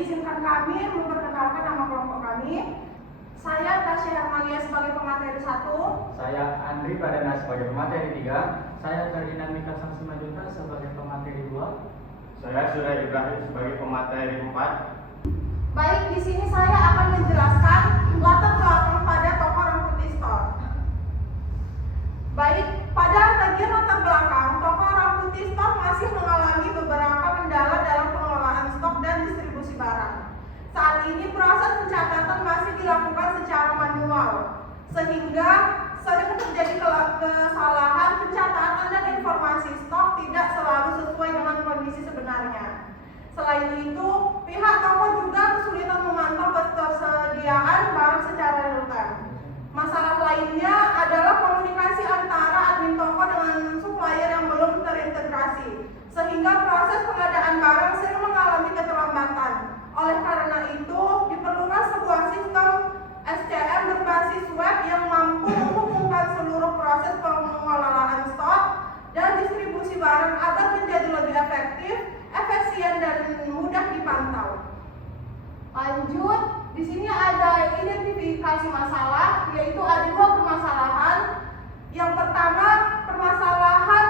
izinkan kami memperkenalkan nama kelompok kami. Saya Tasya Hermania sebagai pemateri 1. Saya Andri Pradana sebagai pemateri 3. Saya Ferdinand Mika Samsi Majuta sebagai pemateri 2. Saya Surya Ibrahim sebagai pemateri 4. Baik, di sini saya akan menjelaskan latar belakang pada toko Rangkuti Store. Baik, pada bagian latar belakang, toko Rangkuti Store masih mengalami beberapa kendala dalam pengelolaan stok dan distribusi barang. Saat ini proses pencatatan masih dilakukan secara manual, sehingga sering terjadi kesalahan pencatatan dan informasi stok tidak selalu sesuai dengan kondisi sebenarnya. Selain itu, pihak toko juga kesulitan memantau ketersediaan barang secara real-time. Masalah lainnya adalah komunikasi antara admin toko dengan supplier yang belum terintegrasi, sehingga proses pengadaan barang sering mengalami keterlambatan. Oleh karena itu, diperlukan sebuah sistem SCM berbasis web yang mampu menghubungkan seluruh proses pengelolaan stok dan distribusi barang agar menjadi lebih efektif, efisien, dan mudah dipantau. Lanjut, di sini ada identifikasi masalah, yaitu ada 2 permasalahan. Yang pertama, permasalahan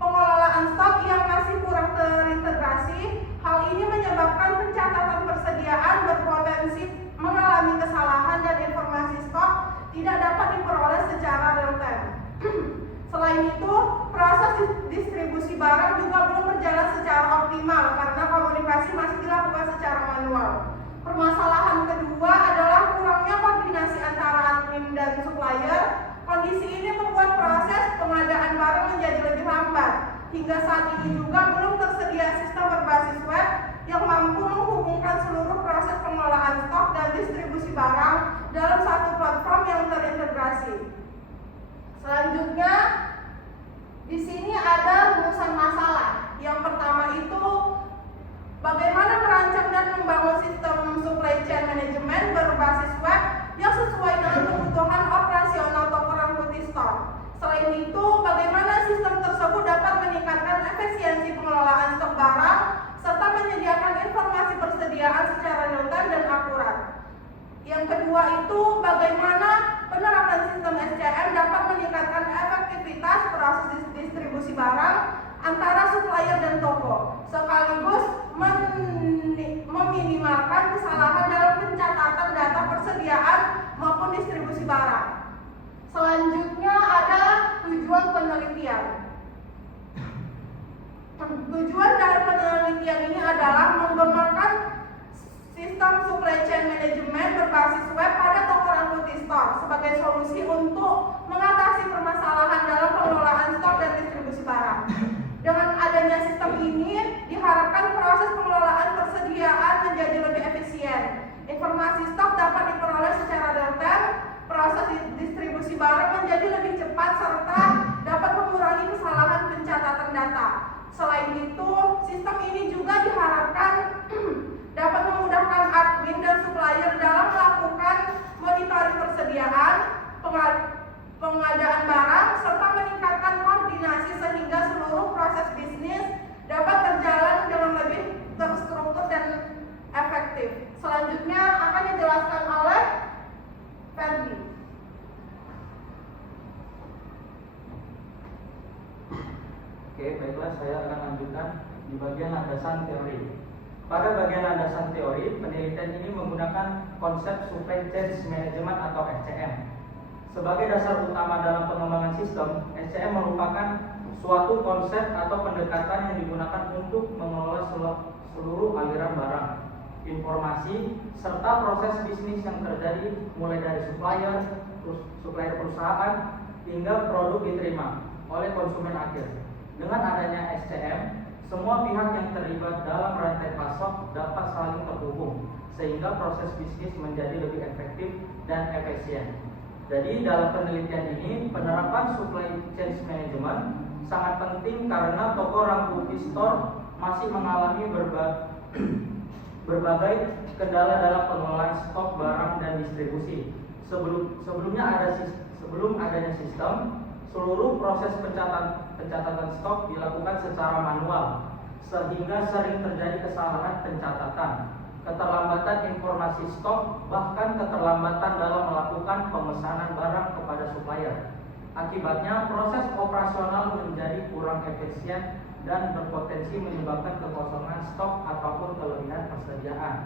pengelolaan stok yang masih kurang terintegrasi. Hal ini menyebabkan pencatatan persediaan berpotensi mengalami kesalahan dan informasi stok tidak dapat diperoleh secara real time. Selain itu, proses distribusi barang juga belum berjalan secara optimal karena komunikasi masih dilakukan secara manual. Permasalahan kedua adalah kurangnya koordinasi antara admin dan supplier. Kondisi ini membuat proses pengadaan barang menjadi lebih lambat. Hingga saat ini juga belum tersedia sistem berbasis web yang mampu menghubungkan seluruh proses pengelolaan stok dan distribusi barang dalam satu platform yang terintegrasi. Selanjutnya, di sini ada rumusan masalah. Yang pertama itu, bagaimana merancang dan membangun sistem supply chain management berbasis web yang sesuai dengan kebutuhan operasional toko Rangkuti Store. Selain itu, bagaimana sistem tersebut dapat meningkatkan efisiensi pengelolaan stok barang serta menyediakan informasi persediaan secara real-time dan akurat. Yang kedua itu, bagaimana penerapan sistem SCM dapat meningkatkan efektivitas proses distribusi barang antara supplier dan toko, sekaligus meminimalkan kesalahan dalam pencatatan data persediaan maupun distribusi barang. Selanjutnya ada tujuan penelitian. Tujuan dari penelitian ini adalah mengembangkan sistem supply chain management berbasis web pada toko Rangkuti Store sebagai solusi untuk mengatasi permasalahan dalam pengelolaan stok dan distribusi barang. Dengan adanya sistem ini, diharapkan proses pengelolaan persediaan menjadi lebih efisien. Informasi stok dapat diperoleh secara real-time, proses distribusi barang menjadi lebih cepat, serta dapat mengurangi kesalahan pencatatan data. Selain itu, sistem ini juga diharapkan dapat memudahkan admin dan supplier dalam melakukan monitoring persediaan, pengadaan barang, serta meningkatkan koordinasi sehingga seluruh proses bisnis dapat berjalan dengan lebih terstruktur dan efektif. Selanjutnya akan dijelaskan oleh Ferdi. Oke, baiklah, saya akan lanjutkan di bagian landasan teori. Pada bagian landasan teori, penelitian ini menggunakan konsep supply chain management atau SCM. Sebagai dasar utama dalam pengembangan sistem, SCM merupakan suatu konsep atau pendekatan yang digunakan untuk mengelola seluruh aliran barang, informasi, serta proses bisnis yang terjadi mulai dari supplier perusahaan hingga produk diterima oleh konsumen akhir. Dengan adanya SCM, semua pihak yang terlibat dalam rantai pasok dapat saling terhubung, sehingga proses bisnis menjadi lebih efektif dan efisien. Jadi dalam penelitian ini, penerapan supply chain management sangat penting karena toko Rangkuti Store masih mengalami berbagai kendala dalam pengelolaan stok barang dan distribusi. Sebelum adanya sistem, seluruh proses pencatatan stok dilakukan secara manual, sehingga sering terjadi kesalahan pencatatan, keterlambatan informasi stok, bahkan keterlambatan dalam melakukan pemesanan barang kepada supplier. Akibatnya proses operasional menjadi kurang efisien dan berpotensi menyebabkan kekosongan stok ataupun kelebihan persediaan.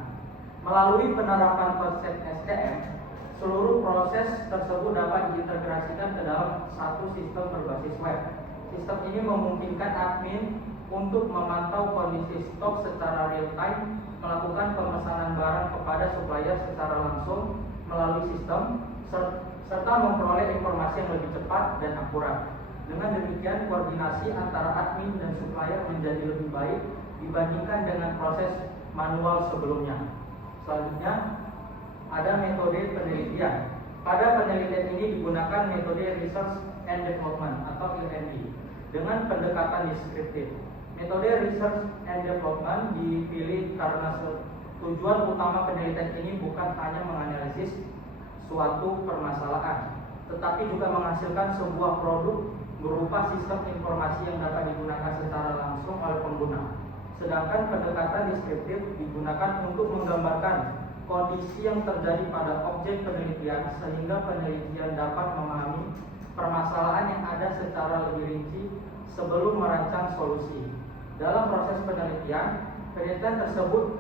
Melalui penerapan konsep SDM, seluruh proses tersebut dapat diintegrasikan ke dalam satu sistem berbasis web. Sistem ini memungkinkan admin untuk memantau kondisi stok secara real time, melakukan pemesanan barang kepada supplier secara langsung melalui sistem, serta memperoleh informasi yang lebih cepat dan akurat. Dengan demikian, koordinasi antara admin dan supplier menjadi lebih baik dibandingkan dengan proses manual sebelumnya. Selanjutnya, ada metode penelitian. Pada penelitian ini digunakan metode Research and Development atau R&D dengan pendekatan deskriptif. Metode Research and Development dipilih karena tujuan utama penelitian ini bukan hanya menganalisis suatu permasalahan, tetapi juga menghasilkan sebuah produk berupa sistem informasi yang dapat digunakan secara langsung oleh pengguna. Sedangkan pendekatan deskriptif digunakan untuk menggambarkan kondisi yang terjadi pada objek penelitian sehingga penelitian dapat memahami permasalahan yang ada secara lebih rinci sebelum merancang solusi. Dalam proses penelitian tersebut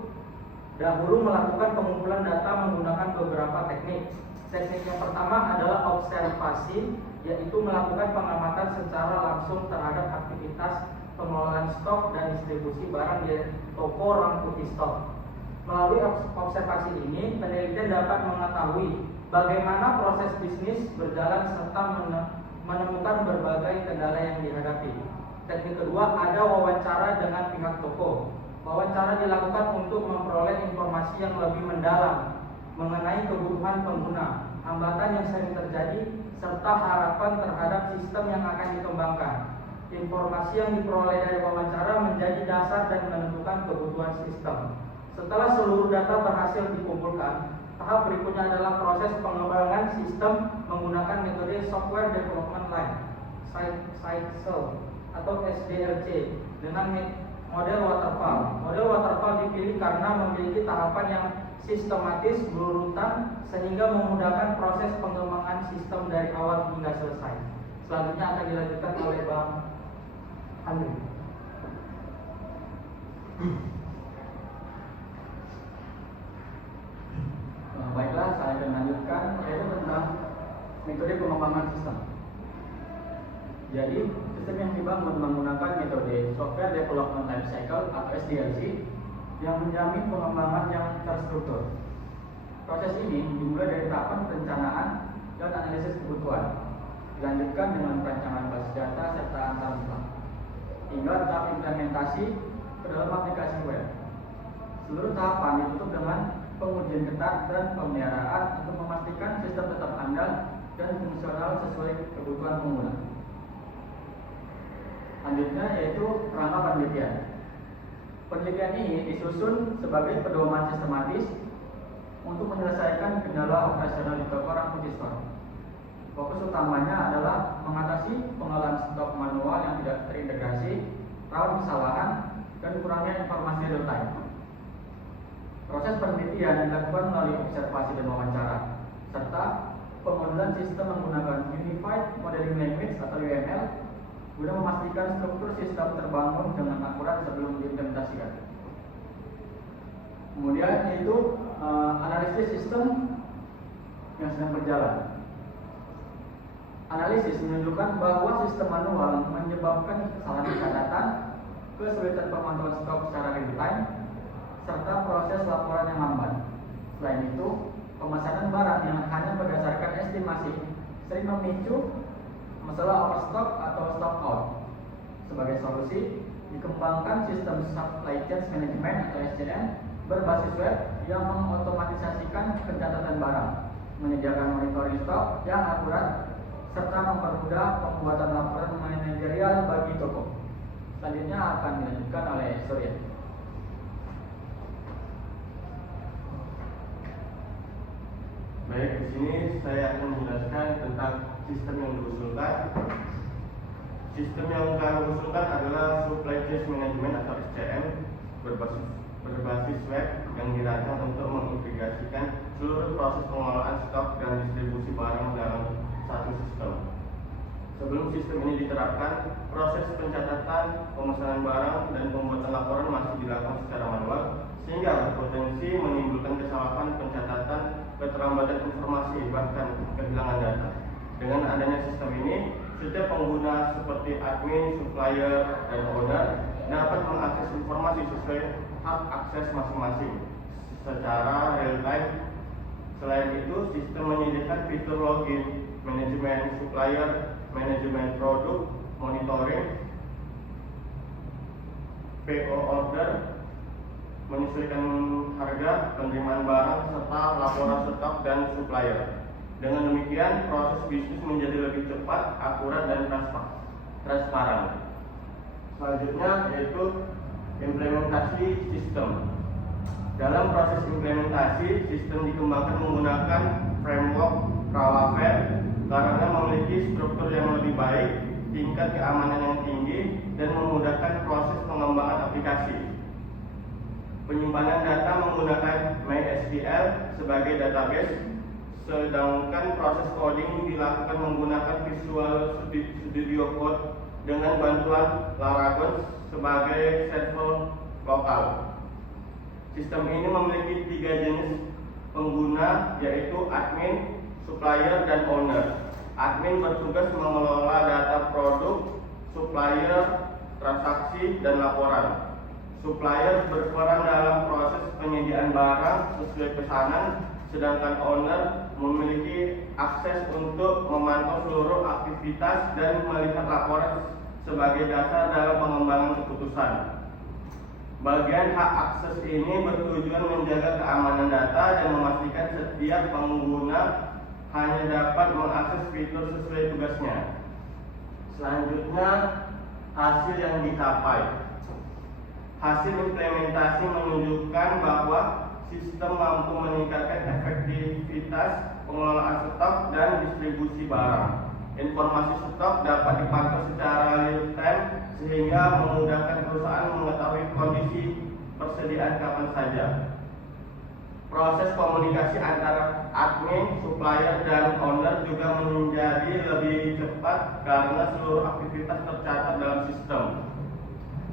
dahulu melakukan pengumpulan data menggunakan beberapa teknik. Teknik yang pertama adalah observasi, yaitu melakukan pengamatan secara langsung terhadap aktivitas pengelolaan stok dan distribusi barang di toko rangkuti stok. Melalui observasi ini, penelitian dapat mengetahui bagaimana proses bisnis berjalan serta menemukan berbagai kendala yang dihadapi. Teknik kedua ada wawancara dengan pihak toko. Wawancara dilakukan untuk memperoleh informasi yang lebih mendalam mengenai kebutuhan pengguna, hambatan yang sering terjadi, serta harapan terhadap sistem yang akan dikembangkan. Informasi yang diperoleh dari wawancara menjadi dasar dan menentukan kebutuhan sistem. Setelah seluruh data berhasil dikumpulkan, tahap berikutnya adalah proses pengembangan sistem menggunakan metode Software Development Line Cycle atau SDLC dengan model waterfall. Model waterfall dipilih karena memiliki tahapan yang sistematis berurutan sehingga memudahkan proses pengembangan sistem dari awal hingga selesai. Selanjutnya akan dilanjutkan oleh Bang Andri. Baiklah, saya akan lanjutkan yaitu tentang metode pengembangan sistem. Jadi, sistem yang dibangun menggunakan metode Software Development Life Cycle atau SDLC yang menjamin pengembangan yang terstruktur. Proses ini dimulai dari tahapan perencanaan dan analisis kebutuhan, dilanjutkan dengan perancangan basis data serta antarmuka, hingga tahap implementasi ke dalam aplikasi web. Seluruh tahapan ditutup dengan pengujian ketat dan pemeliharaan untuk memastikan sistem tetap andal dan fungsional sesuai kebutuhan pengguna. Selanjutnya yaitu kerangka penelitian. Penelitian ini disusun sebagai pedoman sistematis untuk menyelesaikan kendala operasional di toko rangkuti stok. Fokus utamanya adalah mengatasi pengelolaan stok manual yang tidak terintegrasi, rawan kesalahan, dan kurangnya informasi real time. Proses penelitian dilakukan melalui observasi dan wawancara, serta pemodelan sistem menggunakan Unified Modeling Language atau UML guna memastikan struktur sistem terbangun dengan akurat sebelum diimplementasikan. Kemudian yaitu analisis sistem yang sedang berjalan. Analisis menunjukkan bahwa sistem manual menyebabkan kesalahan catatan, kesulitan pemantauan stok secara real time, serta proses laporan yang lambat. Selain itu, pemesanan barang yang hanya berdasarkan estimasi sering memicu masalah overstock atau stock out. Sebagai solusi, dikembangkan sistem supply chain management atau SCM berbasis web yang mengotomatisasikan pencatatan barang, menyediakan monitoring stok yang akurat, serta mempermudah pembuatan laporan manajerial bagi toko. Selanjutnya akan dilanjutkan oleh Surya. Baik, di sini saya akan menjelaskan tentang sistem yang diusulkan. Sistem yang kami usulkan adalah Supply Chain Management atau SCM berbasis web yang dirancang untuk mengintegrasikan seluruh proses pengelolaan stok dan distribusi barang dalam satu sistem. Sebelum sistem ini diterapkan, proses pencatatan, pemesanan barang, dan pembuatan laporan masih dilakukan secara manual, sehingga berpotensi menimbulkan kesalahan pencatatan, keterlambatan informasi, bahkan kehilangan data. Dengan adanya sistem ini, setiap pengguna seperti admin, supplier, dan owner dapat mengakses informasi sesuai hak akses masing-masing secara real time. Selain itu, sistem menyediakan fitur login, manajemen supplier, manajemen produk, monitoring, PO order, menyesuaikan harga, penerimaan barang, serta laporan stok dan supplier. Dengan demikian, proses bisnis menjadi lebih cepat, akurat, dan transparan. Selanjutnya yaitu implementasi sistem. Dalam proses implementasi, sistem dikembangkan menggunakan framework Calavera karena memiliki struktur yang lebih baik, tingkat keamanan yang tinggi, dan memudahkan proses pengembangan aplikasi. Penyimpanan data menggunakan MySQL sebagai database, sedangkan proses coding dilakukan menggunakan Visual Studio Code dengan bantuan Laragon sebagai server lokal. Sistem ini memiliki 3 jenis pengguna, yaitu admin, supplier, dan owner. Admin bertugas mengelola data produk, supplier, transaksi, dan laporan. Supplier berperan dalam proses penyediaan barang sesuai pesanan, sedangkan owner memiliki akses untuk memantau seluruh aktivitas dan melihat laporan sebagai dasar dalam pengembangan keputusan. Bagian hak akses ini bertujuan menjaga keamanan data dan memastikan setiap pengguna hanya dapat mengakses fitur sesuai tugasnya. Selanjutnya, hasil yang dicapai. Hasil implementasi menunjukkan bahwa sistem mampu meningkatkan efektivitas pengelolaan stok dan distribusi barang. Informasi stok dapat dipantau secara real time sehingga memudahkan perusahaan mengetahui kondisi persediaan kapan saja. Proses komunikasi antara admin, supplier, dan owner juga menjadi lebih cepat karena seluruh aktivitas tercatat dalam sistem.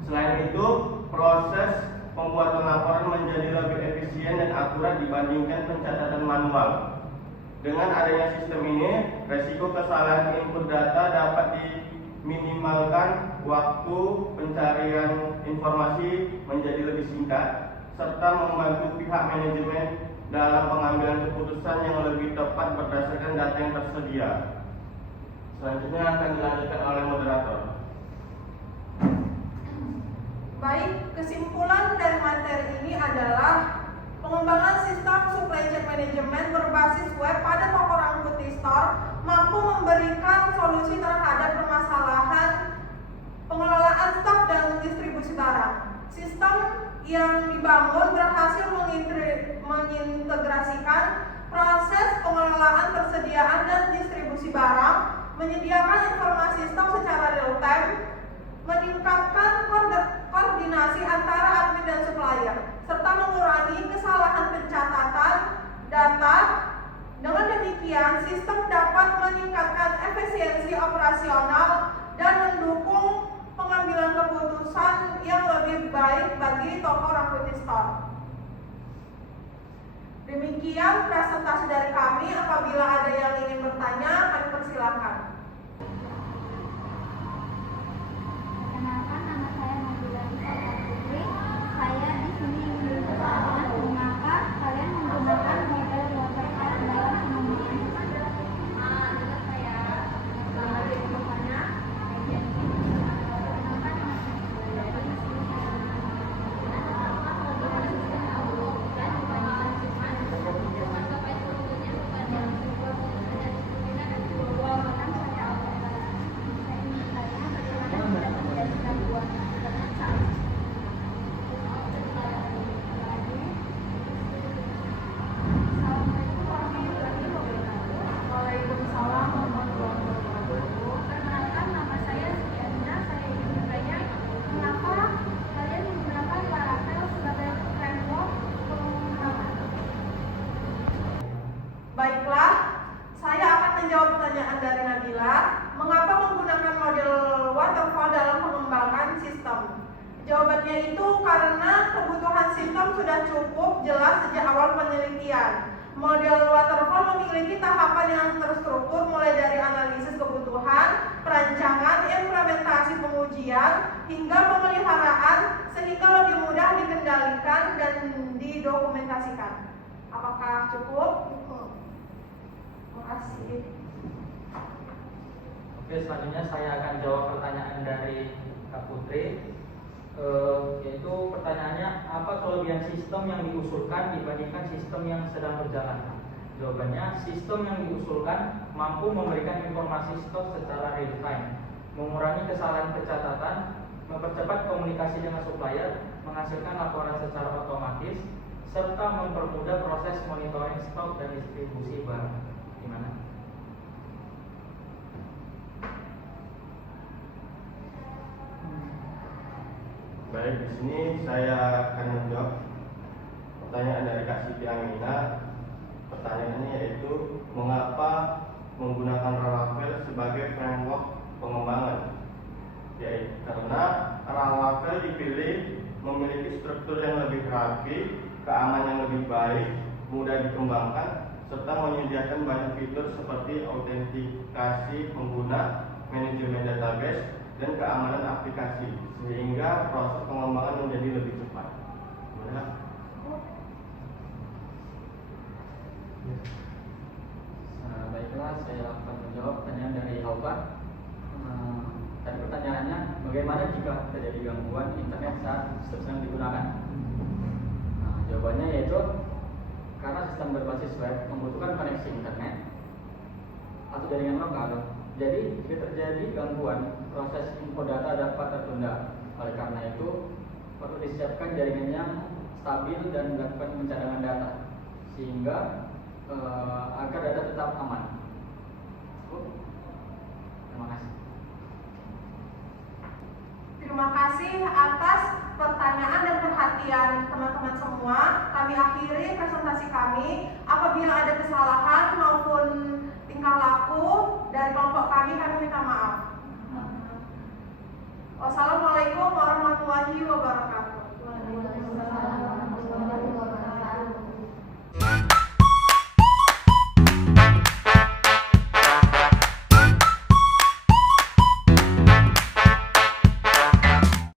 Selain itu, proses pembuatan laporan menjadi lebih efisien dan akurat dibandingkan pencatatan manual. Dengan adanya sistem ini, resiko kesalahan input data dapat diminimalkan, waktu pencarian informasi menjadi lebih singkat, serta membantu pihak manajemen dalam pengambilan keputusan yang lebih tepat berdasarkan data yang tersedia. Selanjutnya akan dilanjutkan oleh moderator. Baik, kesimpulan dari materi ini adalah pengembangan sistem supply chain management berbasis web pada toko Rangkuti Store mampu memberikan solusi terhadap permasalahan pengelolaan stok dan distribusi barang. Sistem yang dibangun berhasil mengintegrasikan proses pengelolaan persediaan dan distribusi barang, menyediakan informasi stok secara real time, meningkatkan koordinasi antara admin dan supplier, serta mengurangi kesalahan pencatatan data. Dengan demikian, sistem dapat meningkatkan efisiensi operasional dan mendukung pengambilan keputusan yang lebih baik bagi toko Rangkuti Store. Demikian presentasi dari kami. Apabila ada yang ingin bertanya, kami persilakan. Perkenalkan, nama saya Nabila Isabel Putri. Saya di sini ingin bertanya mengapa kalian menggunakan model waterfall dalam pengembangan. Nama menjawab pertanyaan dari Nabila, mengapa menggunakan model waterfall dalam pengembangan sistem? Jawabannya itu karena kebutuhan sistem sudah cukup jelas sejak awal penelitian. Model waterfall memiliki tahapan yang terstruktur mulai dari analisis kebutuhan, perancangan, implementasi pengujian, hingga pemeliharaan sehingga lebih mudah dikendalikan dan didokumentasikan. Apakah cukup? Terima kasih. Oke, selanjutnya saya akan jawab pertanyaan dari Kak Putri. Yaitu pertanyaannya, apa kelebihan sistem yang diusulkan dibandingkan sistem yang sedang berjalan? Jawabannya, sistem yang diusulkan mampu memberikan informasi stok secara real time, mengurangi kesalahan pencatatan, mempercepat komunikasi dengan supplier, menghasilkan laporan secara otomatis, serta mempermudah proses monitoring stok dan distribusi barang. Gimana? Baik, di sini saya akan menjawab pertanyaan dari Kak Siti Aminah. Pertanyaannya yaitu, mengapa menggunakan Laravel sebagai framework pengembangan? Yaitu karena Laravel dipilih memiliki struktur yang lebih rapi, keamanan yang lebih baik, mudah dikembangkan, serta menyediakan banyak fitur seperti autentikasi pengguna, manajemen database, dan keamanan aplikasi, sehingga proses pengembangan menjadi lebih cepat. Benar? Baiklah, saya akan menjawab pertanyaan dari Alban. Dan pertanyaannya, bagaimana jika terjadi gangguan internet saat sistem sedang digunakan? Jawabannya yaitu karena sistem berbasis web membutuhkan koneksi internet atau jaringan lokal. Jadi, jika terjadi gangguan, proses info data dapat tertunda. Oleh karena itu, perlu disiapkan jaringan yang stabil dan dilakukan pencadangan data, sehingga agar data tetap aman. Terima kasih. Terima kasih atas pertanyaan dan perhatian teman-teman semua. Kami akhiri presentasi kami. Apabila ada kesalahan maupun tingkah laku dari kelompok kami minta maaf. Wassalamualaikum warahmatullahi wabarakatuh.